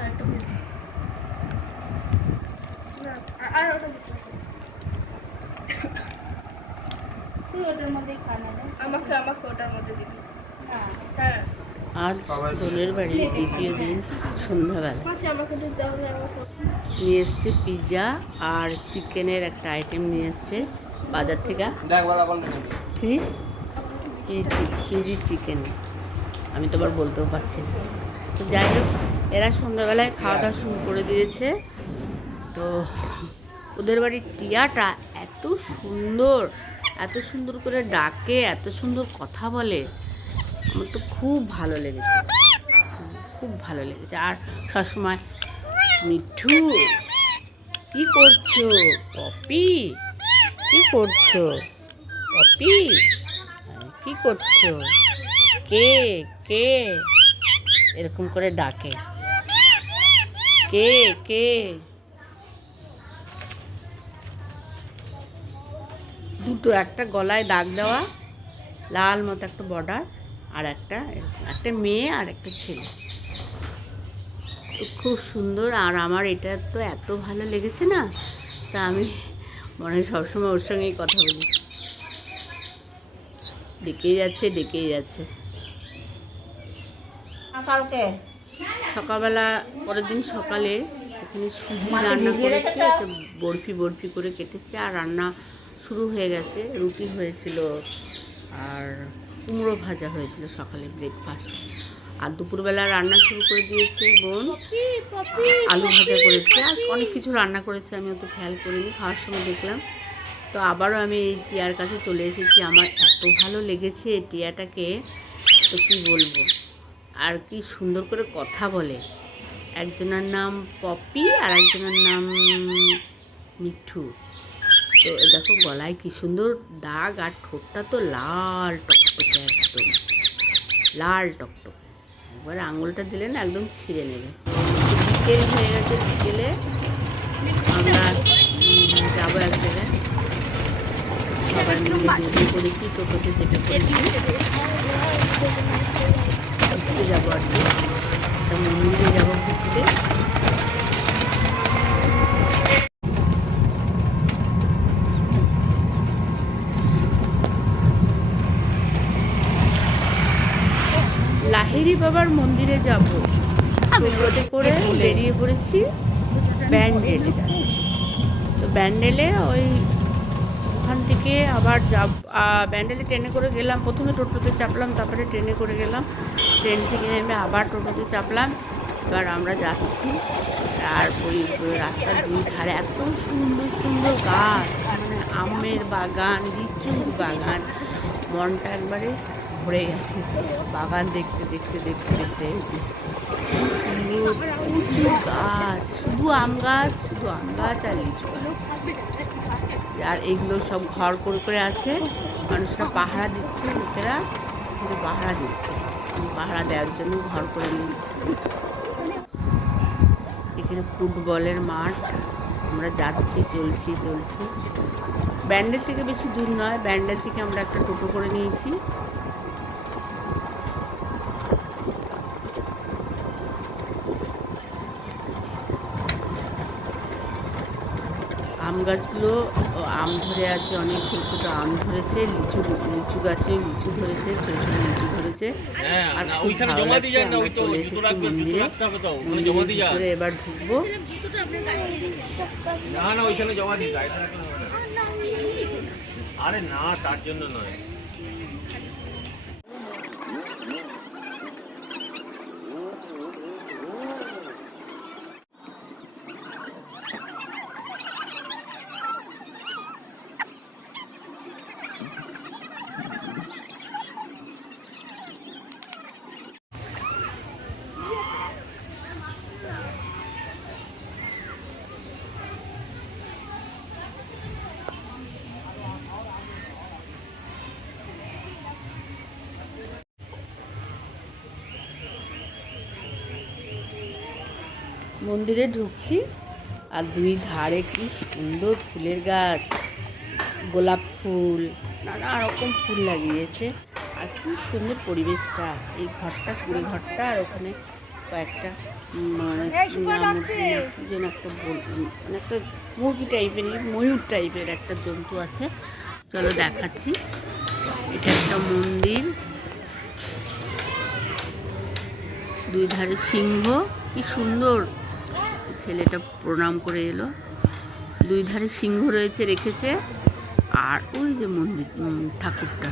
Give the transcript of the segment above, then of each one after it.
আরেকটা পিস না, আর ওটা দিস না। তুই ওটার মধ্যেই খা না রে। আমাকে ওটার মধ্যে দিবি। না হ্যাঁ আজ দোলের বাড়ির দ্বিতীয় দিন সন্ধ্যাবেলা মাসি আমাকে দিতে হবে আমাকে। নিয়ে এসছে পিৎজা আর চিকেনের একটা আইটেম নিয়ে এসছে বাজার থেকে ফিশ ফিজি চিকেন। আমি তো আবার বলতেও পারছি না। তো যাই হোক, এরা সন্ধ্যাবেলায় খাওয়া দাওয়া শুরু করে দিয়েছে। তো ওদের বাড়ির টিয়াটা এত সুন্দর করে ডাকে, এত সুন্দর কথা বলে, আমার তো খুব ভালো লেগেছে, খুব ভালো লেগেছে। আর সবসময় মিঠু কি করছো, পপি কি করছো, পপি কি করছো, কে কে এরকম করে ডাকে, কে কে। দুটো, একটা গলায় দাগ দেওয়া লাল মতো একটা বর্ডার, আর একটা মেয়ে আর একটা ছেলে। তো খুব সুন্দর। আর আমার এটা তো এত ভালো লেগেছে না, তা আমি মনে হয় সবসময় ওর সঙ্গেই কথা বলি। ডেকেই যাচ্ছে। সকালবেলা পরের দিন সকালে এখানে সুজি রান্না করেছে, বরফি করে কেটেছে, আর রান্না শুরু হয়ে গেছে। রুটি হয়েছিল আর কুমড়ো ভাজা হয়েছিল সকালে ব্রেকফাস্ট। আর দুপুরবেলা রান্না শুরু করে দিয়েছে বোন, আলু ভাজা করেছে আর অনেক কিছু রান্না করেছে। আমি অত খেয়াল করিনি, খাওয়ার সময় দেখলাম। তো আবারও আমি এই টিয়ার কাছে চলে এসেছি। আমার এত ভালো লেগেছে এই টিয়াটাকে, তো কী বলবো। আর কি সুন্দর করে কথা বলে। একজনের নাম পপি আর একজনের নাম মিঠু। তো দেখো গলায় কি সুন্দর দাগ, আর ঠোঁটটা তো লাল টকটকে, একদম লাল টকটকে। একবার আঙুলটা দিলে না একদম ছিঁড়ে নেবে। বিকেল হয়ে গেছে, বিকেলে আমরা যাবো এক জায়গায়। সবাই মিলে বেরিয়ে পড়েছি, টোটোতে চেপে পড়েছি, ঘুরতে যাবো আর কি, একটা মন্দিরে যাবো ঘুরতে। লাহিড়ী বাবার মন্দিরে যাব। টোটোতে করে বেরিয়ে পড়েছি, ব্যান্ডেলে যাচ্ছি। তো ব্যান্ডেলে ওখান থেকে আবার ব্যান্ডেলে ট্রেনে করে গেলাম। প্রথমে টোটোতে চাপলাম, তারপরে ট্রেনে করে গেলাম। ট্রেন থেকে নেমে আবার টোটোতে চাপলাম। এবার আমরা যাচ্ছি। আর ওই রাস্তার দুই ধারে এত সুন্দর গাছ, মানে আমের বাগান, লিচুর বাগান, মনটা একবারে ভরে গেছে বাগান দেখতে সুন্দর প্রচুর গাছ, শুধু আম গাছ আর লিচু গাছ। আর এইগুলো সব ঘর করে আছে, মানুষরা পাহারা দিচ্ছে, লোকেরা এখানে পাহারা দিচ্ছে, পাহারা দেওয়ার জন্য ঘর করে নিয়েছে। এখানে ফুটবলের মাঠ। আমরা যাচ্ছি, চলছি। ব্যান্ডেল থেকে বেশি দূর নয়, ব্যান্ডেল থেকে আমরা একটা টোটো করে নিয়েছি। আম গাছগুলো আম ধরে আছে, অনেক ছোট আম ধরেছে। লিচু গাছে লিচু ধরেছে, ছোট লিচু ধরেছে। আর চলে এসেছি মন্দিরে। মন্দিরে এবার ঢুকবো। আরে না, তার জন্য নয়। মন্দিরে ঢুকছি, আর দুই ধারে কি সুন্দর ফুলের গাছ, গোলাপ ফুল, নানা রকম ফুল লাগিয়েছে। আর কি সুন্দর পরিবেশটা, এই ঘরটা কুড়ে ঘরটা, আর ওখানে কয়েকটা মানে চীনা মুরগি না কি যেন একটা মানে একটা মুরগি টাইপের, ময়ূর টাইপের একটা জন্তু আছে। চলো দেখাচ্ছি। এটা একটা মন্দির, দুই ধারে সিংহ, কি সুন্দর। ছেলেটা প্রণাম করে এলো। দুই ধারে সিংহ রয়েছে, রেখেছে। আর ওই যে মন্দির ঠাকুরটা।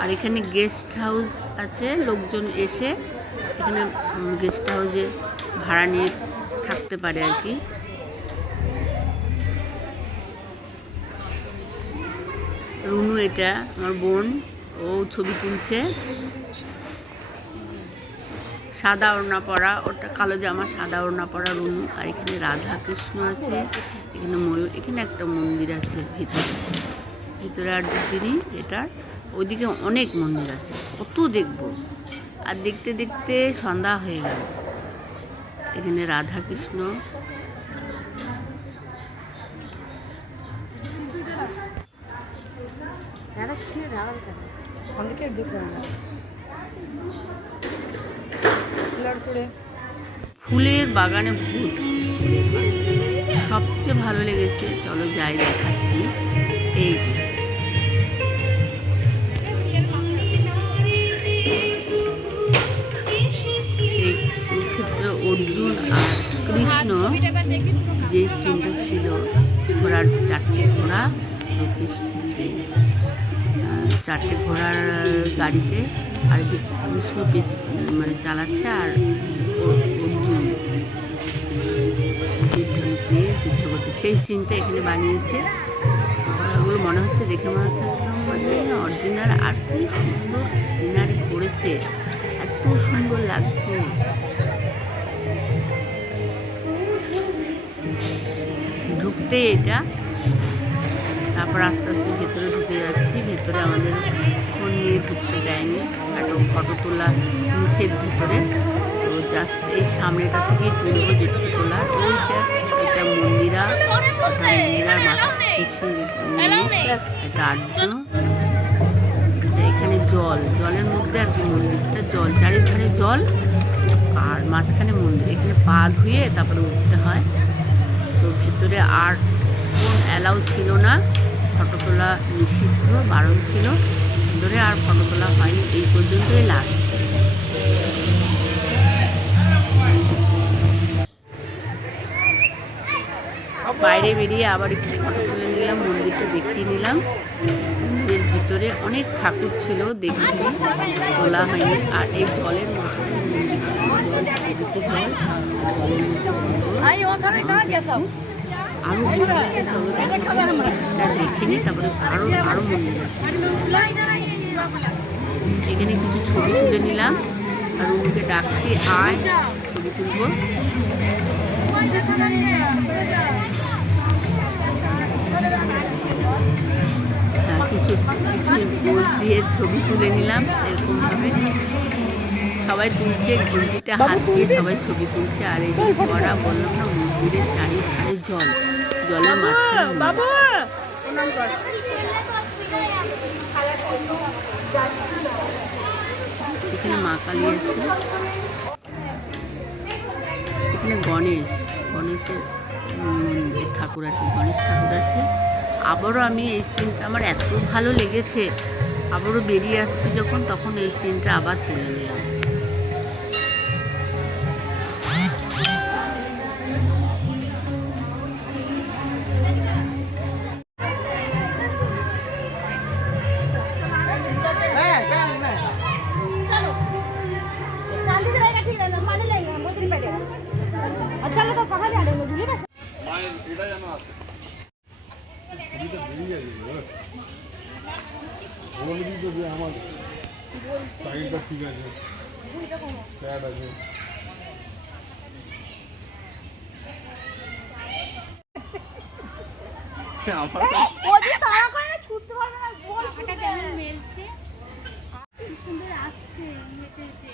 আর এখানে গেস্ট হাউস আছে, লোকজন এসে এখানে গেস্ট হাউসে ভাড়া নিয়ে থাকতে পারে আর কি। রুনু এটা আমার বোন, ও ছবি তুলছে। সাদা ওড়না পরা, ওটা কালো জামা, সাদা ওড়না পরা রুনু। আর এখানে রাধা কৃষ্ণ আছে, এখানে ময়ূর, এখানে একটা মন্দির আছে ভিতরে আর ঢুকিনি এটার। ওইদিকে অনেক মন্দির আছে, কত দেখবো। আর দেখতে দেখতে সন্ধ্যা হয়ে গেল। এখানে রাধা কৃষ্ণ, ফুলের বাগানে ভর্তি। সবচেয়ে ভালো লেগেছে, চলো যাই দেখাচ্ছি। এই যে সেই কুরুক্ষেত্র অর্জুন আর কৃষ্ণ যে সিনটা ছিল, ঘোড়ার চারটে ঘোড়া, চারটে ঘোড়ার গাড়িতে, আর কৃষ্ণ মানে চালাচ্ছে, আর অর্জুন ধনুক নিয়ে যুদ্ধ করছে, সেই সিনটা এখানে বানিয়েছে। ঘোড়াগুলো মনে হচ্ছে, দেখে মনে হচ্ছে একদম মানে অরিজিনাল। আর খুব সুন্দর সিনারি করেছে, এত সুন্দর লাগছে। ঢুকতে এটা, তারপর আস্তে আস্তে ভেতরে ঢুকে যাচ্ছি। ভেতরে আমাদের ফোন নিয়ে ঢুকতে দেয়নি, একটা ফটো তোলা নিষেধ ভিতরে। তো জাস্ট এই সামনেটা থেকেই তুলবো যেটুকু তোলার। ওইটা এটা মন্দিরা, মন্দিরার মাথা এটা আর্য। এখানে জলের মধ্যে আর কি মন্দিরটা, জল চারিধারে জল, আর মাঝখানে মন্দির। এখানে পা ধুয়ে তারপরে উঠতে হয়। তো ভেতরে আর ফোন অ্যালাউ ছিল না, ফটো তোলা নিষিদ্ধ, বারণ ছিল। ভেতরে আর ফটো তোলা হয়নি, এই পর্যন্তই লাস্ট। বাইরে বেরিয়ে আবার একটু ফটো তুলে নিলাম, মন্দিরটা দেখিয়ে নিলাম। মন্দিরের ভিতরে অনেক ঠাকুর ছিল, দেখেছি, তোলা হয়নি। আর এই জলের মধ্যে আরো দেখে নিই, তারপরে আরো মন্দির আছে। এখানে কিছু ছবি তুলে নিলাম, আর ওকে ডাকছি, আয় ছবি তুলবো। কিছু পোজ দিয়ে ছবি তুলে নিলাম এরকমভাবে। সবাই তুলছে, ঘুমটিতে হাত দিয়ে সবাই ছবি তুলছে। আর এই যে ঘোড়া, বললাম না, মন্দিরের চারিধারে জল, জলের মাঝখানে এখানে মা কালী আছে। এখানে গণেশের মন্দির ঠাকুর আর কি, গণেশ ঠাকুর আছে। আবারও আমি এই সিনটা আমার এত ভালো লেগেছে, আবারও বেরিয়ে আসছি যখন, তখন এই সিনটা আবার তুলে নিলাম। আমার সাইডটা ঠিক আছে, প্যাড আছে। সুন্দর আসছে হেঁটে হেঁটে।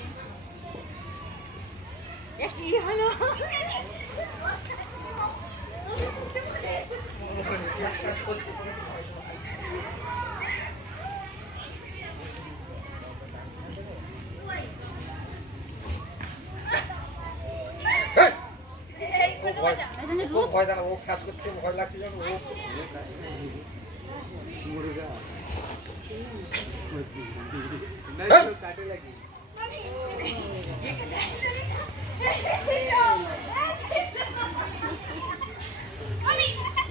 কি হলো? ভয় দেখা ও কাজ করতে ভয় লাগছে যখন ও মরে যা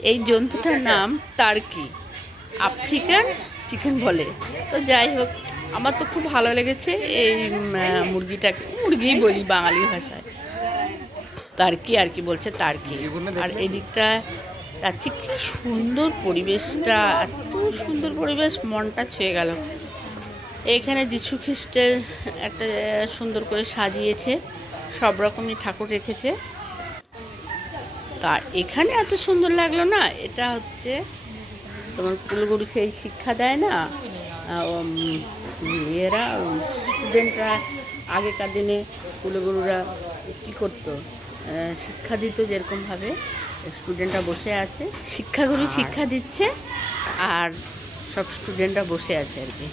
এই জন্তুটার নাম টার্কি, আফ্রিকান চিকেন বলে। তো যাই হোক, আমার তো খুব ভালো লেগেছে এই মুরগিটাকে, মুরগি বলি বাঙালি ভাষায়, টার্কি আর কি বলছে টার্কি। আর এই দিকটা যাচ্ছি, কি সুন্দর পরিবেশটা, এত সুন্দর পরিবেশ, মনটা ছুঁয়ে গেল। এখানে যীশু খ্রিস্টের একটা সুন্দর করে সাজিয়েছে, সব রকমই ঠাকুর রেখেছে। আর এখানে এত সুন্দর লাগলো না, এটা হচ্ছে তোমার কুলগুরু সেই শিক্ষা দেয় না, এরা স্টুডেন্টরা আগেকার দিনে কুলগুরুরা কী করতো, শিক্ষা দিত যেরকমভাবে, স্টুডেন্টরা বসে আছে, শিক্ষাগুরু শিক্ষা দিচ্ছে আর সব স্টুডেন্টরা বসে আছে আর কি।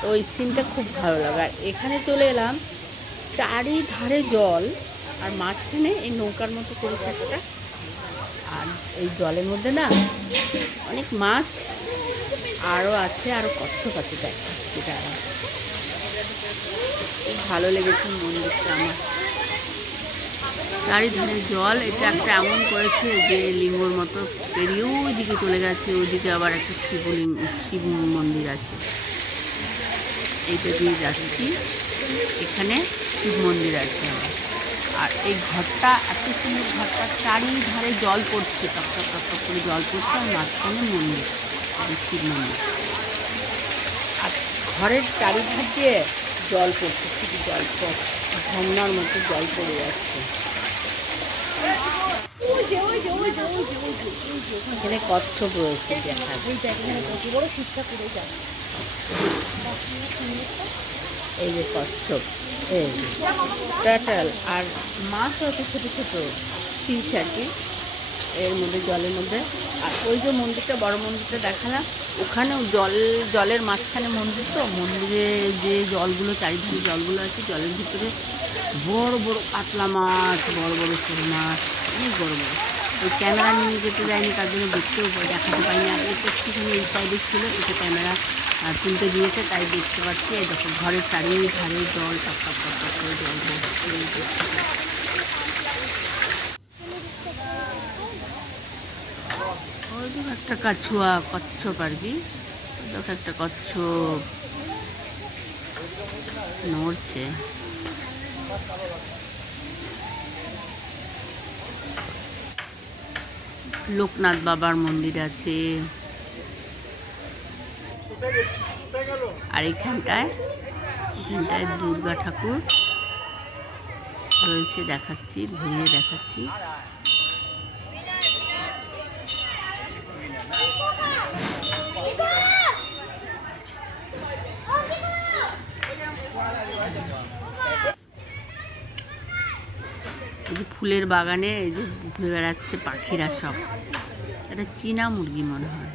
তো ওই সিনটা খুব ভালো লাগে। আর এখানে চলে এলাম, চারিধারে জল, আর মাঝখানে এই নৌকার মতো করেছে একটা, আর এই জলের মধ্যে না অনেক মাছ আরও আছে, আরও কচ্ছপ আছে, দেখাচ্ছি দাঁড়া। খুব ভালো লেগেছে মন্দিরটা আমার, চারিধারে জল। এটা একটা এমন করেছে যে লিঙ্গর মতো পেরিয়ে ওইদিকে চলে গেছে, ওইদিকে আবার একটা শিব মন্দির আছে, এইটা দিয়ে যাচ্ছি, এখানে শিব মন্দির আছে আবার। আর এই ঘরটা এত সুন্দর, ঘরটা চারিধারে জল পড়ছে, টপটপ টপটপ করে জল পড়ছে, আর মাঝখানে মন্দির, শিব মন্দির। আর ঘরের চারিধার দিয়ে জল পড়ছে, শুধু জল পড়ছে, ঝর্ণার মতো জল পড়ে যাচ্ছে। এখানে কচ্ছপ রয়েছে, দেখা এই যে কচ্ছপ, এই যে টার্টল, আর মাছও আছে ছোটো ছোটো ফিশ আর কি এর মধ্যে, জলের মধ্যে। আর ওই যে মন্দিরটা, বড় মন্দিরটা দেখালাম, ওখানেও জলের মাঝখানে মন্দির, তো মন্দিরে যে জলগুলো, চারিধারে জলগুলো আছে, জলের ভিতরে বড় বড় কাতলা মাছ, বড় বড় ছোটো মাছ, অনেক বড় বড়। ওই ক্যামেরা নিয়ে যেতে যায়নি, তার জন্য দেখতেও দেখাতে পাইনি। আর এটা একটুখানি এই সাইডে ছিল, এটা ক্যামেরা তুলতে দিয়েছে, তাই দেখতে পাচ্ছি। এই দেখো ঘরের চারিধারে জল, টপ টপ টপ টপ করে জল পড়ছে। ওই দেখো একটা কাছুয়া, কচ্ছপ আর কি, দেখো একটা কচ্ছপ নড়ছে। লোকনাথ বাবার মন্দির আছে, আর এখানটায় দুর্গা ঠাকুর রয়েছে, দেখাচ্ছি, ঘুরিয়ে দেখাচ্ছি। এই যে ফুলের বাগানে এই যে ঘুরে বেড়াচ্ছে পাখিরা সব, এটা চীনা মুরগি মনে হয়,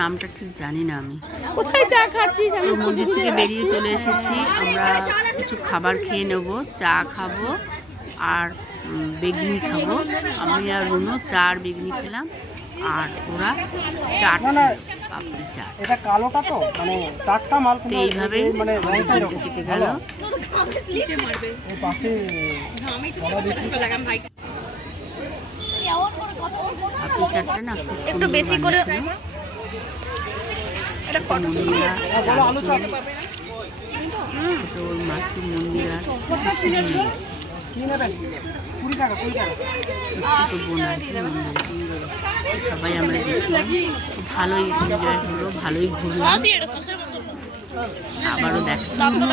নামটা ঠিক জানি না আমি। কোথায় চা খাচ্ছিস? তো মন্দির থেকে বেরিয়ে চলে এসেছি, আমরা কিছু খাবার খেয়ে নেব, চা খাবো আর বেগনি খাবো। আমি আর রুনু চা আর বেগনি খেলাম, আর ওরা চাট, পাপড়ি চাট। এটা কালোটা তো মানে টাটকা মাল, তো এইভাবেই কেটে গেল। পাপড়ি চাটটা না খুব সুন্দর বানিয়েছিল। ওর মাসির মন্দির, আর বোন আর কি মন্দির, সবাই আমরা গেছিলাম। ভালোই এনজয় হলো, ভালোই ঘুরলাম। আবারও দেখ,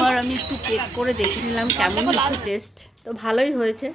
আর আমি একটু চেক করে দেখে নিলাম কেমন হচ্ছে টেস্ট। তো ভালোই হয়েছে।